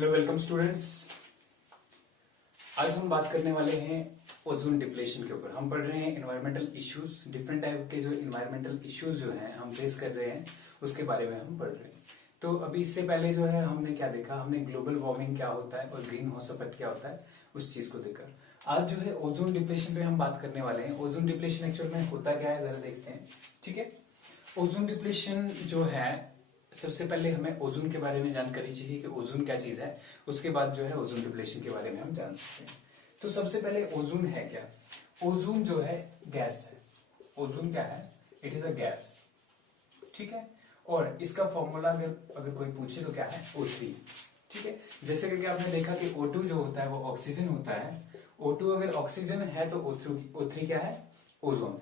Hello welcome students. आज हम बात करने वाले हैं ओजोन डिप्लेशन के ऊपर। हम पढ़ रहे हैं एनवायरमेंटल इश्यूज, डिफरेंट टाइप के जो एनवायरमेंटल इश्यूज जो हैं हम फेस कर रहे हैं उसके बारे में हम पढ़ रहे हैं। तो अभी इससे पहले जो है हमने क्या देखा, हमने ग्लोबल वार्मिंग क्या होता है और ग्रीन हाउस इफेक्ट क्या होता है उस चीज को देखा। आज जो है ओजोन डिप्लेशन पे हम बात करने वाले हैं। ओजोन डिप्लेशन एक्चुअल में होता क्या है जरा देखते हैं। ठीक है, ओजोन डिप्लेशन जो है, सबसे पहले हमें ओजोन के बारे में जानकारी चाहिए कि ओजोन क्या चीज है, उसके बाद जो है ओजोन डिप्लेशन के बारे में हम जान सकते हैं। तो सबसे पहले ओजोन है क्या? ओजोन जो है गैस है। ओजोन क्या है? It is a gas. ठीक है, और इसका फॉर्मूला में अगर कोई पूछे तो क्या है? O3। ठीक है, जैसे कि आपने देखा कि O2 जो होता है वो ऑक्सीजन होता है। O2 अगर ऑक्सीजन है तो O3 क्या है? ओजोन।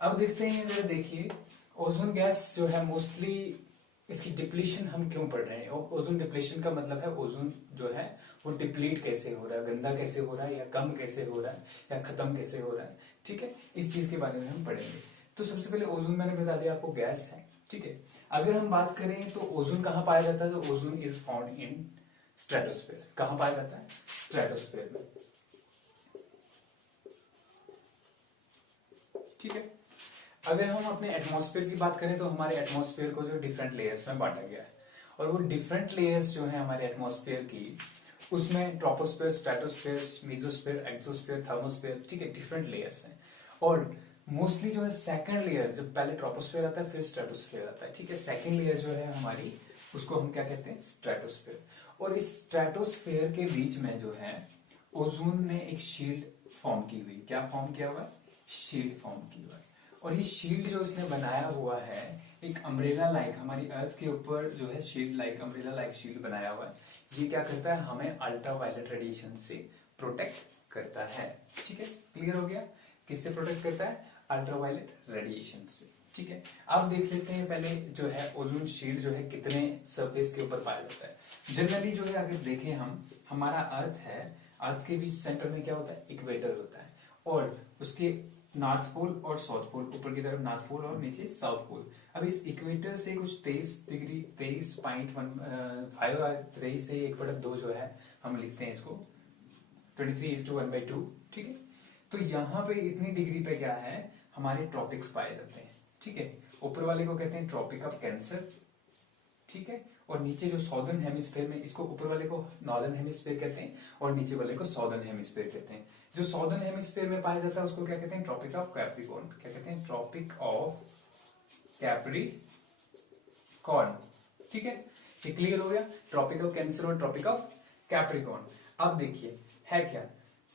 अब देखते हैं, जरा देखिए ओजोन गैस जो है मोस्टली इसकी डिप्लीशन हम क्यों पढ़ रहे हैं। ओजोन डिप्लीशन का मतलब है ओजोन जो है वो डिप्लीट कैसे हो रहा है, गंदा कैसे हो रहा है, या कम कैसे हो रहा है, या खत्म कैसे हो रहा है। ठीक है, इस चीज के बारे में हम पढ़ेंगे। तो सबसे पहले ओजोन मैंने बता दिया आपको गैस है। ठीक है, अगर हम बात करें तो ओजोन कहाँ पाया जाता है, तो ozone is found in stratosphere. कहाँ पाया जाता है? स्ट्रेटोस्फेयर में। ठीक है, अगर हम अपने एटमॉस्फेयर की बात करें तो हमारे एटमॉस्फेयर को जो डिफरेंट लेयर्स में बांटा गया है, और वो डिफरेंट लेयर्स जो है हमारे एटमॉस्फेयर की, उसमें troposphere, stratosphere, mesosphere, exosphere, thermosphere, ठीक है, डिफरेंट लेयर्स हैं। और मोस्टली जो है सेकंड लेयर, जब पहले ट्रोपोस्फेयर आता है फिर स्ट्रेटोस्फेयर आता है। ठीक है, सेकंड लेयर जो है हमारी, उसको हम क्या कहते हैं? स्ट्रेटोस्फेयर। और इस स्ट्रेटोस्फेयर के बीच में जो है ओजोन ने एक शील्ड फॉर्म की हुई। क्या फॉर्म किया हुआ है? शील्ड फॉर्म की हुआ है। और ये शील्ड जो इसने बनाया हुआ है, एक अम्ब्रेला लाइक, हमारी अर्थ के ऊपर जो है shield like, umbrella like shield बनाया हुआ है। ये क्या करता है? हमें अल्ट्रावायलेट रेडिएशन से प्रोटेक्ट करता है। ठीक है, क्लियर हो गया? किससे प्रोटेक्ट करता है? अल्ट्रावायलेट रेडिएशन से। ठीक है, अब देख लेते हैं पहले जो है ओजोन शील्ड जो है कितने सरफेस के ऊपर पाया जाता है। जनरली जो है अगर देखें हम, हमारा अर्थ है, अर्थ के बीच सेंटर में क्या होता है? इक्वेटर होता है, और उसके नॉर्थ पोल और साउथ पोल, ऊपर की तरफ नॉर्थ पोल और नीचे साउथ पोल। अब इस इक्वेटर से कुछ 23 डिग्री, 23 से 1/2 जो है हम लिखते हैं इसको 23:1/2। ठीक है, तो यहाँ पे इतनी डिग्री पे क्या है? हमारे ट्रॉपिक्स पाए जाते हैं। ठीक है, ऊपर वाले को कहते हैं ट्रॉपिक ऑफ कैंसर। ठीक है, और नीचे जो सॉदर्न हेमिस्फेयर में, इसको ऊपर वाले को नॉर्दर्न हेमिस्फेयर कहते हैं और नीचे वाले को सॉदर्न हेमिस्फेयर कहते हैं। जो सॉदर्न हेमिस्फेयर में पाया जाता है उसको क्या कहते हैं? Tropic of Capricorn. क्या कहते हैं? Tropic of Capricorn. ठीक है, ये क्लियर हो गया? ट्रॉपिक ऑफ कैंसर और ट्रॉपिक ऑफ कैप्रिकॉर्न। अब देखिए है क्या,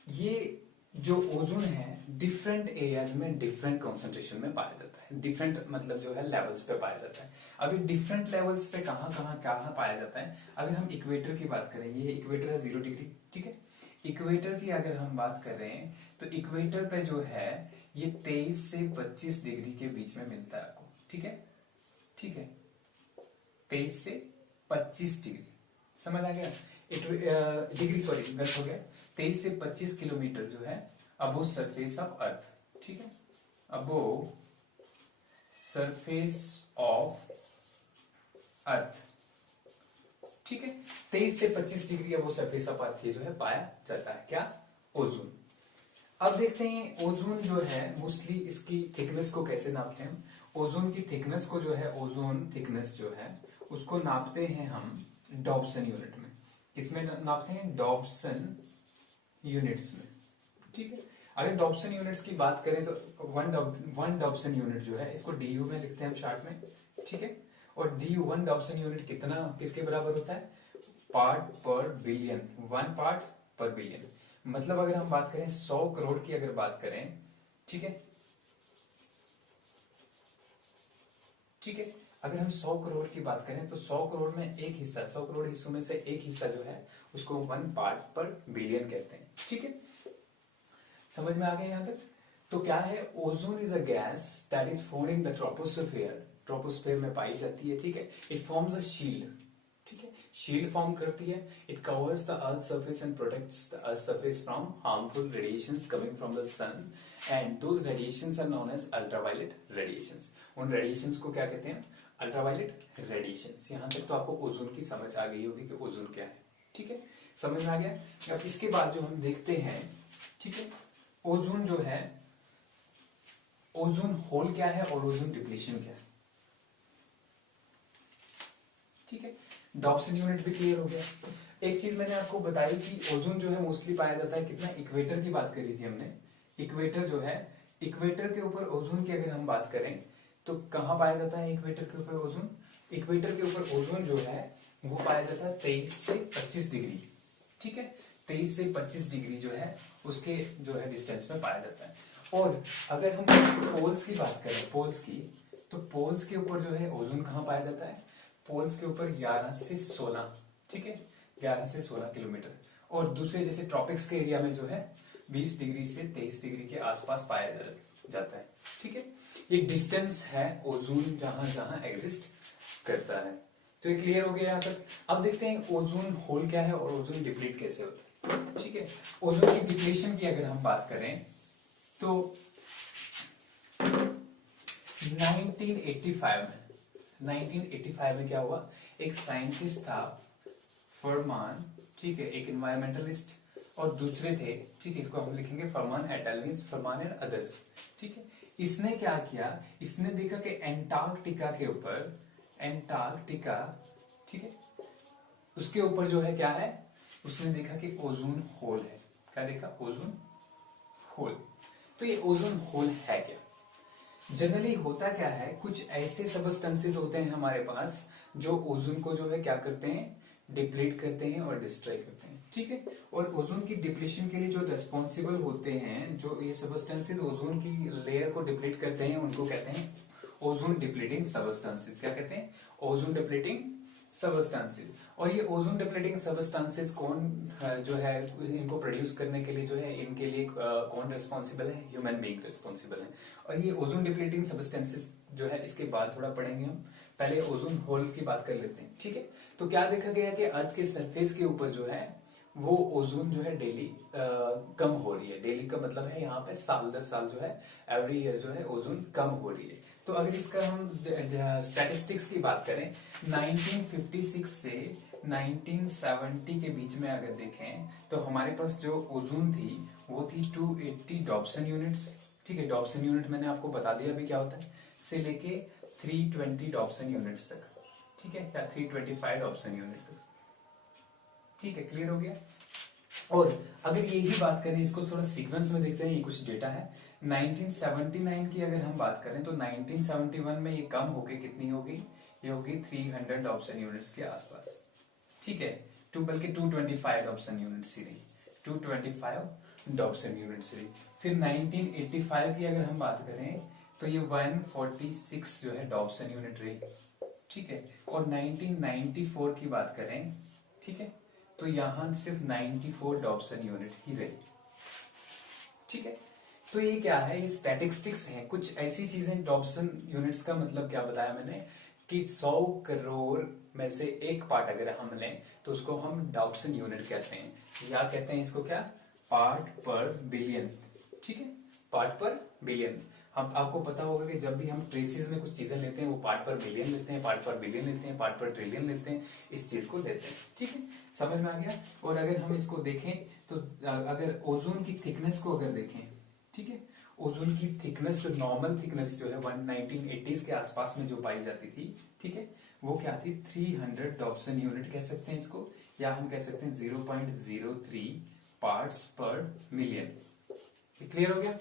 ये जो ओजोन है डिफरेंट एरियाज में डिफरेंट कॉन्सेंट्रेशन में पाया जाता है। डिफरेंट मतलब जो है लेवल्स पे पाया जाता है। अभी डिफरेंट लेवल्स पे कहाँ कहाँ कहाँ पाया जाता है? अगर हम इक्वेटर की बात करें, ये इक्वेटर है 0 डिग्री। ठीक है, इक्वेटर की अगर हम बात कर रहे हैं तो इक्वेटर पे जो है ये 23 से 25 डिग्री के बीच में मिलता है आपको। ठीक है, ठीक है, 23 से 25 डिग्री, समझ आ गया? डिग्री, सॉरी गलत हो गया, 23 से 25 किलोमीटर जो है अबो सरफेस ऑफ अर्थ। ठीक है, अबो सरफेस ऑफ अर्थ। ठीक है, 23 से 25 degree above surface of earth ये जो है पाया जाता है। क्या? ओजोन। अब देखते हैं ओजोन जो है मोस्टली इसकी थिकनेस को कैसे नापते हैं हम। ओजोन की थिकनेस को जो है, ओजोन थिकनेस जो है उसको नापते हैं हम डॉप्सन यूनिट में। किसमें नापते हैं? डॉप्सन यूनिट्स में। ठीक है, अगर डॉप्सन यूनिट्स की बात करें तो वन डॉप्सन यूनिट जो है इसको डीयू में लिखते हैं हम शॉर्ट में। ठीक है, और डीयू, वन डॉप्सन यूनिट कितना, किसके बराबर होता है? पार्ट पर बिलियन। 1 पार्ट पर बिलियन। मतलब अगर हम बात करें 100 करोड़ की अगर बात करें, ठीक है, ठीक है, अगर हम 100 करोड़ की बात करें तो 100 करोड़ में एक हिस्सा, 100 करोड़ हिस्सों में से एक हिस्सा जो है उसको 1 पार्ट पर बिलियन कहते हैं। ठीक है, समझ में आ गया यहां तक? तो क्या है? Ozone is a gas that is found in the troposphere. Troposphere में पाई जाती है। ठीक है, इट फॉर्म्स अ शील्ड। ठीक है, शील्ड फॉर्म करती है। It covers the earth surface and protects the earth surface from harmful radiations coming from the sun, and those radiations are known as ultraviolet radiations. उन radiations को क्या कहते हैं? Ultraviolet radiations. यहां तक तो आपको ओजोन की समझ आ गई होगी कि ओजोन क्या है। ठीक है, समझ में आ गया। अब इसके बाद जो हम देखते हैं, ठीक है, ओजोन जो है, ओजोन होल क्या है और ओजोन डिप्लीशन क्या है। ठीक है, डॉप्सन यूनिट भी क्लियर हो गया। एक चीज मैंने आपको बताई कि ओजोन जो है मोस्टली पाया जाता है कितना, इक्वेटर की बात करी थी हमने। इक्वेटर जो है, इक्वेटर के ऊपर ओजोन की अगर हम बात करें तो कहां पाया जाता है इक्वेटर के ऊपर ओजोन। इक्वेटर के ऊपर ओजोन जो है वो पाया जाता है 23 से 25 डिग्री। ठीक है, 23 से 25 डिग्री जो है उसके जो है डिस्टेंस में पाया जाता है। और अगर हम पोल्स की बात करें, पोल्स की, तो पोल्स के ऊपर जो है ओजोन कहां पाया जाता है, पोल्स के ऊपर 11 से 16, ठीक है, 11 से 16 किलोमीटर। और दूसरे जैसे ट्रॉपिक्स के एरिया में जो है 20 डिग्री से 23 डिग्री के आसपास पाया जाता है। ठीक है, ये डिस्टेंस है ओजोन जहां जहां एग्जिस्ट करता है। तो ये क्लियर हो गया यहाँ तक। अब देखते हैं ओजोन होल क्या है और ओजोन डिप्लीट कैसे होता है। ठीक है, ओजोन की डिप्लीशन की अगर हम बात करें तो 1985 में क्या हुआ, एक साइंटिस्ट था फरमान, ठीक है, एक इन्वायरमेंटलिस्ट, और दूसरे थे, ठीक है, इसको हम लिखेंगे Farman et al, means Farman and others. ठीक है, इसने क्या किया, इसने देखा कि एंटार्कटिका के ऊपर, एंटार्कटिका, ठीक है, उसके ऊपर जो है क्या है, उसने देखा कि ओजोन होल है। क्या देखा, ओजोन होल। तो ये ओजोन होल है क्या, जनरली होता क्या है, कुछ ऐसे सबस्टेंसेस होते हैं हमारे पास जो ओजोन को जो है क्या करते हैं, डिप्लीट करते हैं और डिस्ट्रॉय करते हैं। ठीक है, और ओजोन की डिप्लीशन के लिए जो रेस्पॉन्सिबल होते हैं, जो ये सबस्टेंसेस ओजोन की लेयर को डिप्लीट करते हैं, उनको कहते हैं ओजोन डिप्लीटिंग सबस्टेंसेस। क्या कहते हैं, ओजोन डिप्लीटिंग सबस्टेंसेस। और ये ओजोन डिप्लीटिंग सबस्टेंसेस कौन जो है इनको प्रोड्यूस करने के लिए जो है, इनके लिए कौन रिस्पॉन्सिबल है, ह्यूमन बीइंग रिस्पॉन्सिबल है। और ये ओजोन डिप्लीटिंग सबस्टेंसेस जो है इसके बाद थोड़ा पढ़ेंगे हम, पहले ओजोन होल की बात कर लेते हैं। ठीक है, तो क्या देखा गया कि अर्थ के सरफेस के ऊपर जो है वो ओजोन जो है डेली कम हो रही है। डेली का मतलब है यहाँ पे साल दर साल जो है, एवरी ईयर जो है ओजोन कम हो रही है। तो अगर इसका हम स्टैटिस्टिक्स की बात करें, 1956 से 1970 के बीच में अगर देखें तो हमारे पास जो ओजोन थी वो थी 280 डॉप्सन यूनिट्स। ठीक है, डॉप्सन यूनिट मैंने आपको बता दिया अभी क्या होता है, से लेके 320 डॉप्सन यूनिट्स तक। ठीक है, या 325 डॉप्सन यूनिट तक। ठीक है, क्लियर हो गया। और अगर यही बात करें, इसको थोड़ा सीक्वेंस में देखते हैं, ये कुछ डेटा है। 1979 की अगर हम बात करें तो 1971 में ये कम होके कितनी होगी, ये होगी 300 डॉप्सन यूनिट्स के आसपास। ठीक है, बल्कि 225 डॉप्सन यूनिट्स ही रही, 225 डॉप्सन यूनिट्स रही। फिर 1985 की अगर हम बात करें तो ये 146 जो है डॉप्सन यूनिट रही। ठीक है, और 1994 की बात करें, ठीक है, तो यहां सिर्फ 94 डॉप्सन यूनिट ही रही। ठीक है, तो ये क्या है, ये स्टैटिस्टिक्स है, कुछ ऐसी चीजें। डॉप्सन यूनिट्स का मतलब क्या बताया मैंने कि 100 करोड़ में से एक पार्ट अगर हम लें तो उसको हम डॉप्सन यूनिट कहते हैं, या कहते हैं इसको क्या, पार्ट पर बिलियन। ठीक है, पार्ट पर बिलियन। हम आपको पता होगा कि जब भी हम ट्रेसिस में कुछ चीजें लेते हैं वो पार्ट पर बिलियन लेते हैं, पार्ट पर बिलियन लेते हैं, पार्ट पर ट्रिलियन लेते हैं, इस चीज को लेते हैं। ठीक है, समझ में आ गया। और अगर हम इसको देखें तो अगर ओजोन की थिकनेस को अगर देखें, ठीक है, ओजोन की थिकनेस जो नॉर्मल थिकनेस जो है 1980s के आसपास में जो पाई जाती थी, ठीक है, वो क्या थी, 300 डॉप्सन यूनिट कह सकते हैं इसको, या हम कह सकते हैं 0.03 पार्ट्स पर मिलियन। क्लियर हो गया।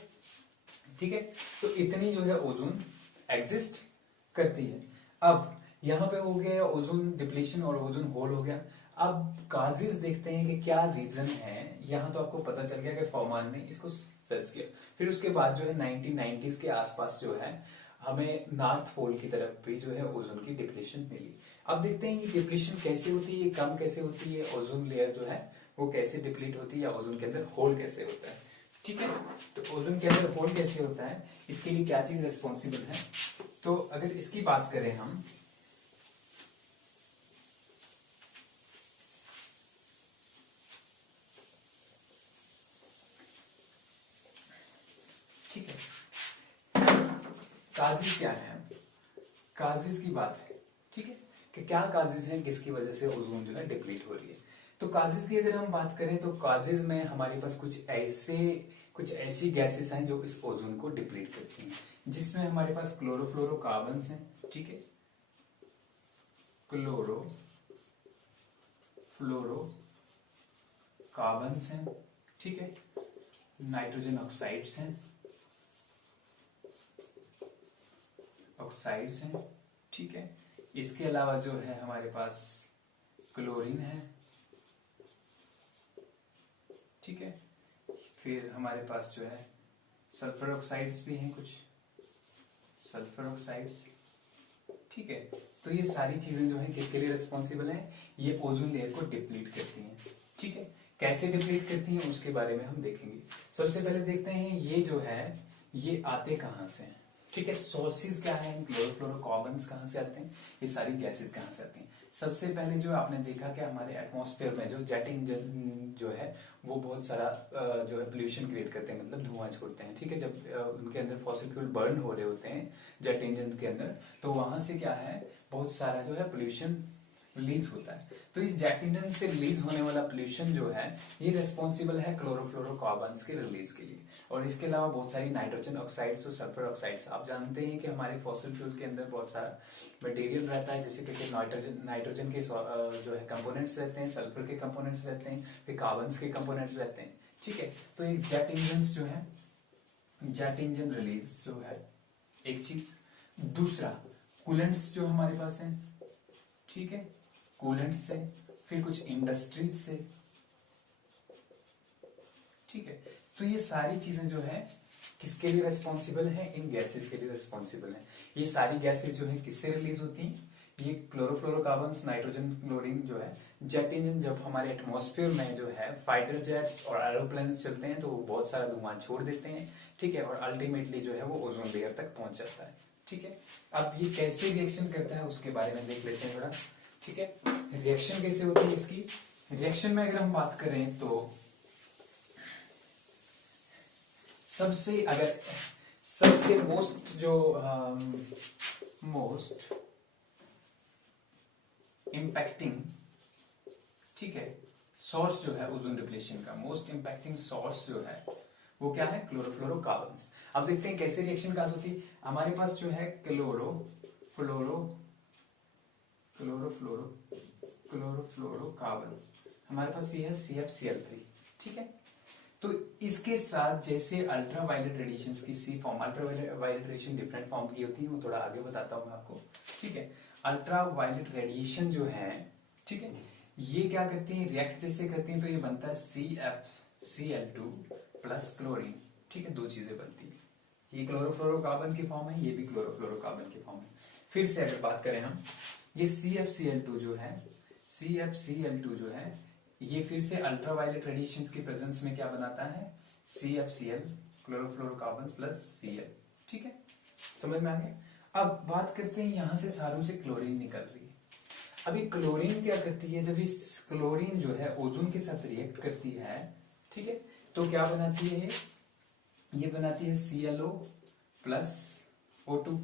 ठीक है, तो इतनी जो है ओजोन एग्जिस्ट करती है। अब यहां पे हो गया ओजोन डिप्लीशन और ओजोन होल हो गया। अब काजेस देखते हैं कि क्या रीजन है। यहां तो आपको पता चल गया कि फॉर्मान ने इसको सर्च किया। फिर उसके बाद जो है 1990s के आसपास जो है हमें नॉर्थ पोल की तरफ भी जो है ओजोन की डिप्लीशन मिली। अब देखते हैं ये डिप्लीशन कैसे होती है, कम कैसे होती है, ओजोन लेयर जो है वो कैसे डिप्लीट होती है, या ओजोन के अंदर होल कैसे होता है। ठीक है, तो ओजोन के अंदर होल कैसे होता है, इसके लिए क्या चीज रिस्पॉन्सिबल है। तो अगर इसकी बात करें हम, ठीक है, काजिज क्या है, काजिज की बात है। ठीक है, कि क्या काजिज हैं, किसकी वजह से ओजोन जो है डिप्लीट हो रही है। तो काजेज की अगर हम बात करें तो काजेज में हमारे पास कुछ ऐसी गैसेस हैं जो इस ओजोन को डिप्लीट करती हैं, जिसमें हमारे पास क्लोरोफ्लोरोकार्बन्स हैं, ठीक है, क्लोरोफ्लोरोकार्बन्स हैं, ठीक है, नाइट्रोजन ऑक्साइड्स हैं, ठीक है। इसके अलावा जो है हमारे पास क्लोरीन है, ठीक है। फिर हमारे पास जो है सल्फर ऑक्साइड्स भी हैं, कुछ सल्फर ऑक्साइड्स, ठीक है। तो ये सारी चीजें जो है किसके लिए रिस्पॉन्सिबल हैं, ये ओजोन लेयर को डिप्लीट करती हैं, ठीक है। कैसे डिप्लीट करती हैं उसके बारे में हम देखेंगे। सबसे पहले देखते हैं ये जो है ये आते कहां से हैं, ठीक है। सोर्सेज क्या है, क्लोरोफ्लोरोकार्बन्स कहां से आते हैं, ये सारी गैसेस कहां से आती हैं। सबसे पहले जो आपने देखा कि हमारे एटमॉस्फेयर में जो जेट इंजन जो है वो बहुत सारा जो है पोल्यूशन क्रिएट करते हैं, मतलब धुआं छोड़ते हैं, ठीक है। जब उनके अंदर फॉसिल फ्यूल बर्न हो रहे होते हैं जेट इंजन के अंदर, तो वहां से क्या है बहुत सारा जो है पोल्यूशन रिलीज होता है। तो इस जेट इंजन से रिलीज होने वाला पोल्यूशन जो है ये रिस्पॉन्सिबल है क्लोरोफ्लोरोकार्बन्स के रिलीज के लिए। और इसके अलावा बहुत सारी नाइट्रोजन ऑक्साइड्स और सल्फर ऑक्साइड्स, आप जानते हैं कि हमारे फॉसिल फ्यूल के अंदर बहुत सारा मटेरियल रहता है, जैसे कि नाइट्रोजन के जो है कंपोनेंट्स रहते हैं, सल्फर के कंपोनेंट्स रहते हैं, फिर कार्बन्स के कंपोनेंट्स रहते हैं, ठीक है। तो ये जेट इंजन जो है, जेट इंजन रिलीज जो है एक चीज। दूसरा कूलेंट्स जो हमारे पास है, ठीक है, कूलेंट्स से, फिर कुछ इंडस्ट्रीज से, ठीक है। तो ये सारी चीजें जो है किसके लिए रिस्पॉन्सिबल है, इन गैसेस के लिए रिस्पॉन्सिबल है। ये सारी गैसेस जो है किससे रिलीज होती हैं, ये क्लोरोफ्लोरोकार्बन्स, नाइट्रोजन, क्लोरीन जो है जेट इंजन जब हमारे एटमॉस्फेयर में जो है फाइटर जेट्स और एरोप्लेन चलते हैं तो वो बहुत सारा धुआं छोड़ देते हैं, ठीक है। और अल्टीमेटली जो है वो ओजोन लेयर तक पहुंच जाता है, ठीक है। अब ये कैसे रिएक्शन करता है उसके बारे में देख लेते हैं थोड़ा, ठीक है। रिएक्शन कैसे होती है इसकी, रिएक्शन में अगर हम बात करें तो सबसे मोस्ट इम्पैक्टिंग, ठीक है, सोर्स जो है ओजोन डिप्लीशन का, मोस्ट इम्पैक्टिंग सोर्स जो है वो क्या है, क्लोरोफ्लोरोकार्बन्स। अब देखते हैं कैसे रिएक्शन काज होती है। हमारे पास जो है क्लोरोफ्लोरोकार्बन, हमारे पास ये है CFCl3, ठीक है। तो इसके साथ जैसे अल्ट्रा वायलेट रेडिएशन की C form, ultraviolet radiation different form की होती है, वो थोड़ा आगे बताता हूं मैं आपको, ठीक है। अल्ट्रा वायलेट रेडिएशन जो है, ठीक है, ये क्या करती है, रिएक्ट जैसे करती है, तो ये बनता है CFCl2 प्लस क्लोरीन, ठीक है, दो चीजें बनती है। ये क्लोरोफ्लोरोकार्बन की फॉर्म है, ये भी क्लोरोफ्लोरोकार्बन की फॉर्म है। फिर से अगर बात करें हम, ये CFCl2 जो है ये फिर से अल्ट्रावायलेट रेडिएशंस की प्रेजेंस में क्या बनाता है, CFCl, क्लोरोफ्लोरोकार्बन प्लस Cl, ठीक है, समझ में आ गया। अब बात करते हैं यहां से सारों से क्लोरीन निकल रही है। अभी क्लोरीन क्या करती है, जब इस क्लोरीन जो है ओजोन के साथ रिएक्ट करती है, ठीक है, तो क्या बनाती है, ये बनाती है ClO प्लस O2,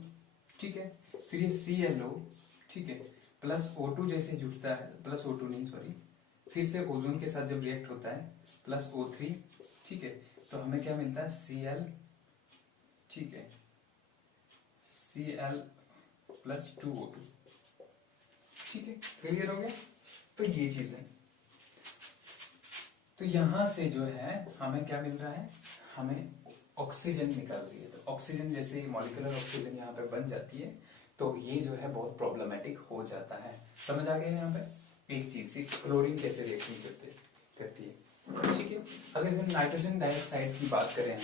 ठीक है। फिर ये ClO, ठीक है, प्लस O2 जैसे जुड़ता है, प्लस O2 नहीं सॉरी, फिर से ओजोन के साथ जब रिएक्ट होता है प्लस O3, ठीक है, तो हमें क्या मिलता है Cl, ठीक है, Cl प्लस 2O2, ठीक है, क्लियर हो गया। तो ये चीज है, तो यहां से जो है हमें क्या मिल रहा है, हमें ऑक्सीजन निकल रही है। तो ऑक्सीजन जैसे मॉलिक्यूलर ऑक्सीजन यहाँ पे बन जाती है, तो ये जो है बहुत प्रॉब्लमेटिक हो जाता है। समझ आ गया यहाँ पे एक चीज, क्लोरीन कैसे रिएक्शन करती है, ठीक है। अगर हम नाइट्रोजन डाइऑक्साइड्स की बात करें, हम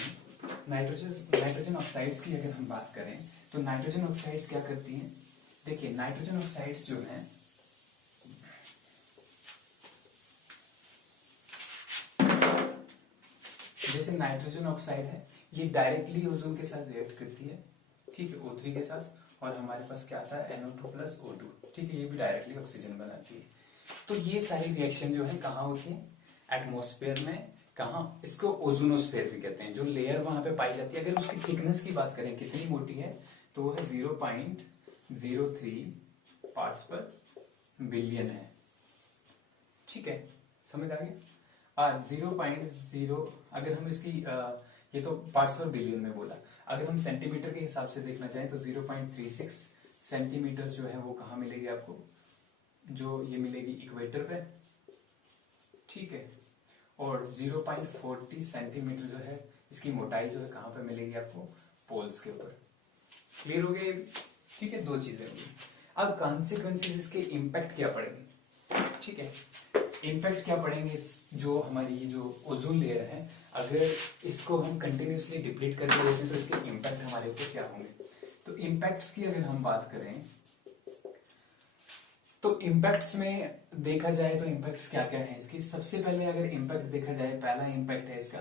नाइट्रोजन ऑक्साइड्स की अगर हम बात करें, तो नाइट्रोजन ऑक्साइड्स क्या करती हैं, देखिए नाइट्रोजन ऑक्साइड्स जो है जैसे नाइट्रोजन ऑक्साइड है, ये डायरेक्टली ओजोन के साथ रिएक्ट करती है, ठीक है, O3 के साथ, और हमारे पास क्या आता है NO2 प्लस O2, ठीक है, ये भी डायरेक्टली ऑक्सीजन बनाती है। तो ये सारी रिएक्शन जो है कहाँ होती है, एटमॉस्फेयर में, कहाँ, इसको ओजोनोस्फेयर भी कहते हैं, जो लेयर वहां पे पाई जाती है। अगर उसकी थिकनेस की बात करें कितनी मोटी है, तो वो है 0.03 पार्ट्स पर बिलियन है, ठीक है, समझ आ गया। 0.0 अगर हम इसकी ये तो पार्ट्स पर बिलियन में बोला, अगर हम सेंटीमीटर के हिसाब से देखना चाहें तो 0.36 सेंटीमीटर जो है वो कहाँ मिलेगी आपको, जो ये मिलेगी इक्वेटर पे, ठीक है। और 0.40 सेंटीमीटर जो है इसकी मोटाई जो है कहाँ पे मिलेगी आपको, पोल्स के ऊपर। क्लियर हो गया, ठीक है। दो चीजें होगी। अब कॉन्सिक्वेंसेस, इसके इम्पैक्ट क्या पड़ेंगे, ठीक है। इम्पैक्ट क्या पड़ेंगे, जो हमारी ये जो ओजोन लेयर है, अगर इसको हम कंटिन्यूसली डिप्लीट करते रहते हैं तो इसके इम्पैक्ट हमारे ऊपर क्या होंगे। तो इम्पैक्ट्स की अगर हम बात करें तो इम्पैक्ट्स में देखा जाए तो इम्पैक्ट्स क्या क्या है इसकी। सबसे पहले अगर इम्पैक्ट देखा जाए, पहला इम्पैक्ट है इसका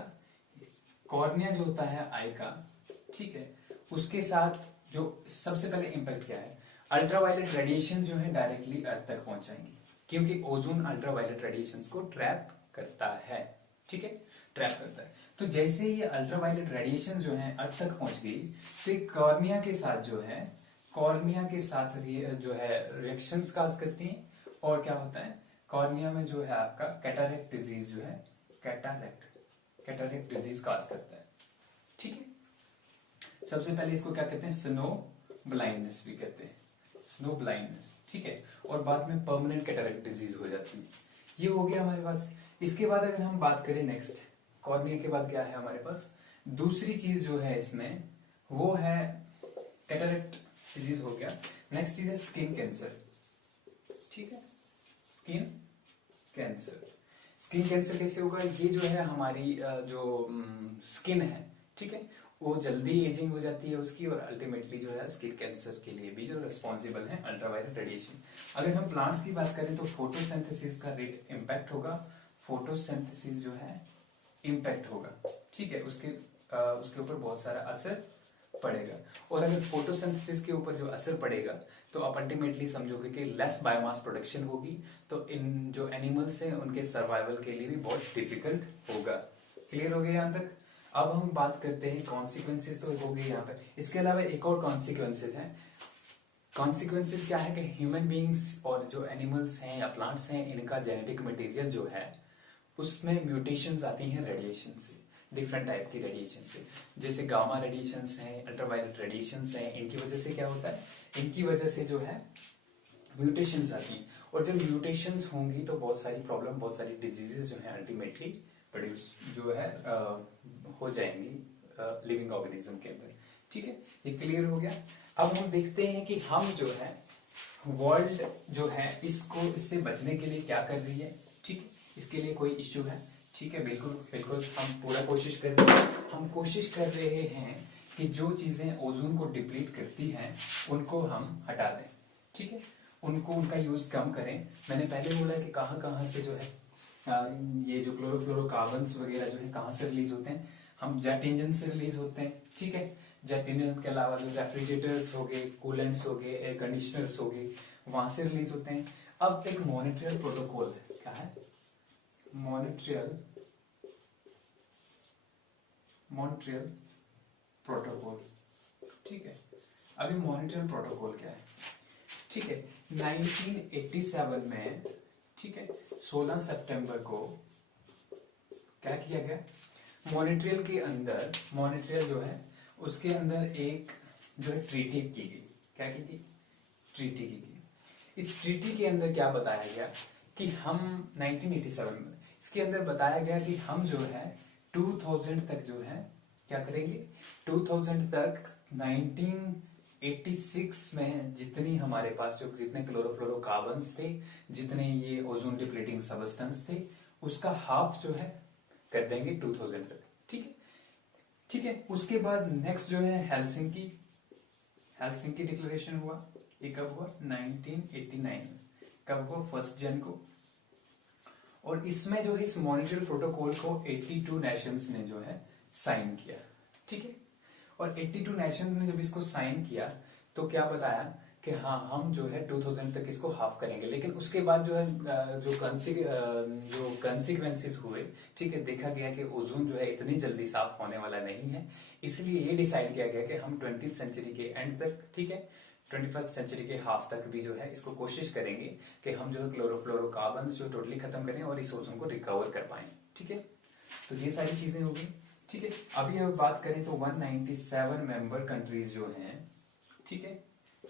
कॉर्निया जो होता है आई का, ठीक है, उसके साथ जो सबसे पहले इम्पैक्ट क्या है, अल्ट्रावायलेट रेडिएशन जो है डायरेक्टली अर्थ तक पहुंचाएंगे, क्योंकि ओजोन अल्ट्रावायलेट रेडिएशन को ट्रैप करता है, ठीक है, ट्रैप करता है। तो जैसे ही अल्ट्रावायलेट रेडिएशन जो है अर्थ तक पहुंच गई तो कॉर्निया के साथ जो है, कॉर्निया के साथ जो है रिएक्शंस काज करती हैं, और क्या होता है कॉर्निया में जो है आपका कैटारेक्ट डिजीज जो है, कैटारेक्ट डिजीज काज करता है, ठीक है। सबसे पहले इसको क्या कहते हैं, स्नो ब्लाइंडनेस भी कहते हैं, स्नो ब्लाइंडनेस, ठीक है। और बाद में परमानेंट कैटारेक्ट डिजीज हो जाती है। ये हो गया हमारे पास। इसके बाद अगर हम बात करें नेक्स्ट, कॉर्निया के बाद क्या है हमारे पास, दूसरी चीज जो है इसमें वो है कैटारेक्ट डिजीज हो गया। नेक्स्ट चीज है स्किन कैंसर, ठीक है, स्किन कैंसर। स्किन कैंसर कैसे होगा, ये जो है हमारी जो स्किन है, ठीक है, वो जल्दी एजिंग हो जाती है उसकी, और अल्टीमेटली जो है स्किन कैंसर के लिए भी जो रिस्पॉन्सिबल है अल्ट्रावायलेट रेडिएशन। अगर हम प्लांट्स की बात करें तो फोटोसिंथेसिस का रेट इम्पैक्ट होगा, फोटोसिंथेसिस जो है इम्पैक्ट होगा, ठीक है, उसके ऊपर बहुत सारा असर पड़ेगा। और अगर फोटोसिंथेसिस के ऊपर जो असर पड़ेगा तो आप अल्टीमेटली समझोगे कि लेस बायोमास प्रोडक्शन होगी, तो इन जो एनिमल्स हैं उनके सर्वाइवल के लिए भी बहुत डिफिकल्ट होगा। क्लियर हो गया यहाँ तक। अब हम बात करते हैं कॉन्सिक्वेंसेस, तो हो गए यहाँ पर। इसके अलावा एक और कॉन्सिक्वेंसेस है। कॉन्सिक्वेंसेस क्या है कि ह्यूमन बींग्स और जो एनिमल्स हैं या प्लांट्स हैं, इनका जेनेटिक मटेरियल जो है उसमें म्यूटेशंस आती हैं रेडिएशन से, डिफरेंट टाइप की रेडिएशन से, जैसे गामा रेडिएशंस हैं, अल्ट्रावायलेट रेडिएशंस हैं। इनकी वजह से क्या होता है, इनकी वजह से जो है म्यूटेशंस आती हैं, और जब म्यूटेशंस होंगी तो बहुत सारी प्रॉब्लम, बहुत सारी डिजीजेस जो है अल्टीमेटली प्रोड्यूस जो है हो जाएंगी लिविंग ऑर्गेनिज्म के अंदर, ठीक है। ये क्लियर हो गया। अब हम देखते हैं कि हम जो है वर्ल्ड जो है इससे बचने के लिए क्या कर रही है, ठीक है, इसके लिए कोई इश्यू है, ठीक है, बिल्कुल बिल्कुल हम पूरा कोशिश कर रहे हैं। हम कोशिश कर रहे हैं कि जो चीजें ओजोन को डिप्लीट करती हैं उनको हम हटा दें, ठीक है, उनका यूज कम करें। मैंने पहले बोला कि कहाँ कहाँ से जो है ये जो क्लोरोफ्लोरोकार्बन्स वगैरह जो है कहाँ से रिलीज होते हैं, हम जेट इंजन से रिलीज होते हैं, ठीक है। जेट इंजन के अलावा जो रेफ्रिजरेटर्स हो गए, कूलेंट्स हो गए, एयर कंडीशनर्स हो गए, वहां से रिलीज होते हैं। अब एक मॉनिट्रियल प्रोटोकॉल है, क्या है, मॉनिट्रियल प्रोटोकॉल, ठीक है। अभी मॉनिट्रियल प्रोटोकॉल क्या है, ठीक है, 1987 में, ठीक है, 16 सितंबर को क्या किया गया, मॉनिट्रियल के अंदर, मॉनिट्रियल जो है उसके अंदर एक जो है ट्रीटी की गई, क्या की गई, ट्रीटी की गई। इस ट्रीटी के अंदर क्या बताया गया कि हम 1987 में इसके अंदर बताया गया कि हम जो है 2000 तक जो है क्या करेंगे, 2000 तक 1986 में जितनी हमारे पास जो जितने क्लोरोफ्लोरोकार्बन्स थे, जितने ये ओजोन डिप्लीटिंग सब्सटेंस थे, उसका हाफ जो है कर देंगे 2000 तक, ठीक है, ठीक है। उसके बाद नेक्स्ट जो है हेलसिंकी डिक्लेरेशन हुआ। ये कब हुआ, 1989 में। कब हुआ, 1 जनवरी को। और इसमें जो इस मॉनिट्रियल प्रोटोकॉल को 82 नेशंस ने जो है साइन किया, ठीक है। और 82 नेशंस ने जब इसको साइन किया तो क्या बताया कि हाँ हम जो है 2000 तक इसको हाफ करेंगे। लेकिन उसके बाद जो है जो कंसिक्वेंसेस हुए, ठीक है, देखा गया कि ओजोन जो है इतनी जल्दी साफ होने वाला नहीं है, इसलिए ये डिसाइड किया गया कि हम 20th सेंचुरी के एंड तक, ठीक है, 21st सेंचुरी के हाफ तक भी जो है इसको कोशिश करेंगे कि हम जो है क्लोरोफ्लोरोकार्बन जो टोटली खत्म करें और इस ओजोन को रिकवर कर पाए। ठीक है, तो ये सारी चीजें हो गई। ठीक है, अभी अगर बात करें तो 197 मेंबर कंट्रीज जो हैं, ठीक है,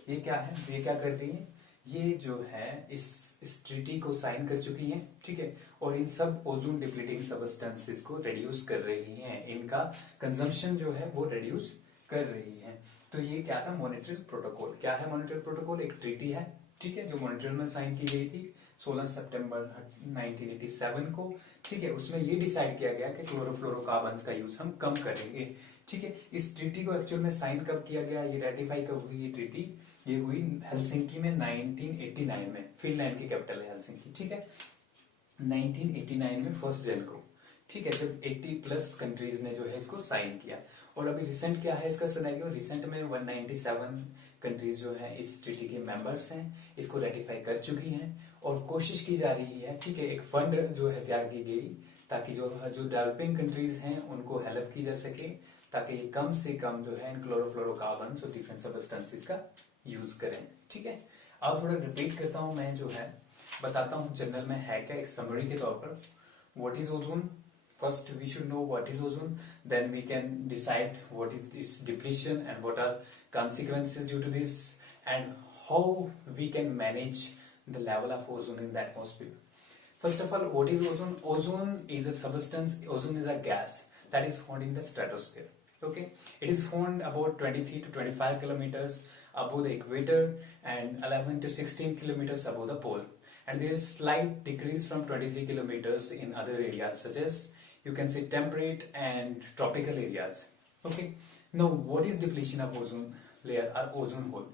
ये क्या है, ये क्या कर रही है, ये जो है इस ट्रीटी को साइन कर चुकी हैं। ठीक है, और इन सब ओजोन डिप्लीटिंग सब्सटेंसेस को रिड्यूस कर रही हैं, इनका कंजम्पशन जो है वो रिड्यूस कर रही है। तो ये क्या था, मॉनिट्रियल प्रोटोकॉल। क्या है मॉनिट्रियल प्रोटोकॉल? एक ट्रीटी है, ठीक है, जो मॉनिट्रियल में साइन की गई थी 16 सितंबर 1987 को। ठीक है, उसमें ये डिसाइड किया गया कि क्लोरोफ्लोरोकार्बन्स का यूज हम कम करेंगे। ठीक है, इस ट्रीटी को एक्चुअल में साइन कब किया गया, ये रेटिफाई कब हुई ये ट्रीटी, ये हुई हेलसिंकी में 1989 में। फिनलैंड की कैपिटल है हेलसिंकी। ठीक है, 1989 में 1 जनवरी को। ठीक है, जब 80+ कंट्रीज ने जो है इसको साइन किया। और अभी रिसेंट क्या है इसका सिनेरियो, रिसेंट में 197 कंट्रीज जो है इस ट्रीटी के मेंबर्स हैं, इसको रेटिफाई कर चुकी हैं और कोशिश की जा रही है। ठीक है, एक फंड जो है तैयार की गई ताकि जो डेवलपिंग कंट्रीज हैं उनको हेल्प की जा सके, ताकि ये कम से कम जो है क्लोरोफ्लोरोकार्बन और डिफरेंट सब्सटेंसेस का यूज करें। ठीक है, अब थोड़ा रिपीट करता हूं, मैं जो है बताता हूं जनरल में है क्या, एक समरी के तौर पर। What is ozone? First, we should know what is ozone. Then we can decide what is its depletion and what are consequences due to this, and how we can manage the level of ozone in the atmosphere. First of all, what is ozone? Ozone is a substance. Ozone is a gas that is found in the stratosphere. Okay, it is found about 23 to 25 kilometers above the equator and 11 to 16 kilometers above the pole. And there is slight decrease from 23 kilometers in other areas such as you can say temperate and tropical areas. Okay, now what is depletion of ozone layer or ozone hole?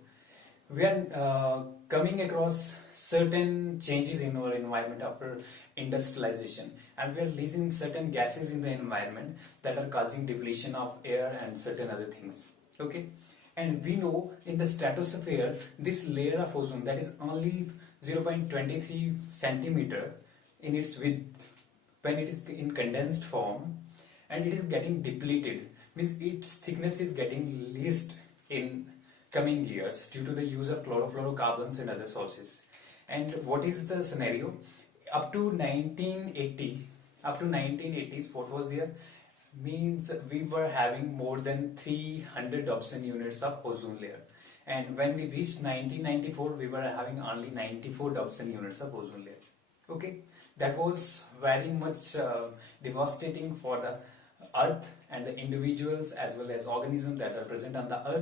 We are coming across certain changes in our environment after industrialization, and we are releasing certain gases in the environment that are causing depletion of air and certain other things. Okay, and we know in the stratosphere this layer of ozone that is only 0.23 centimeter in its width, when it is in condensed form and it is getting depleted, means its thickness is getting least in coming years due to the use of chlorofluorocarbons and other sources. And what is the scenario? Up to 1980s, what was there? Means we were having more than 300 Dobson units of ozone layer. And when we reached 1994, we were having only 94 Dobson units of ozone layer. Okay, that was very much devastating for the earth and the individuals as well as organisms that are present on the earth.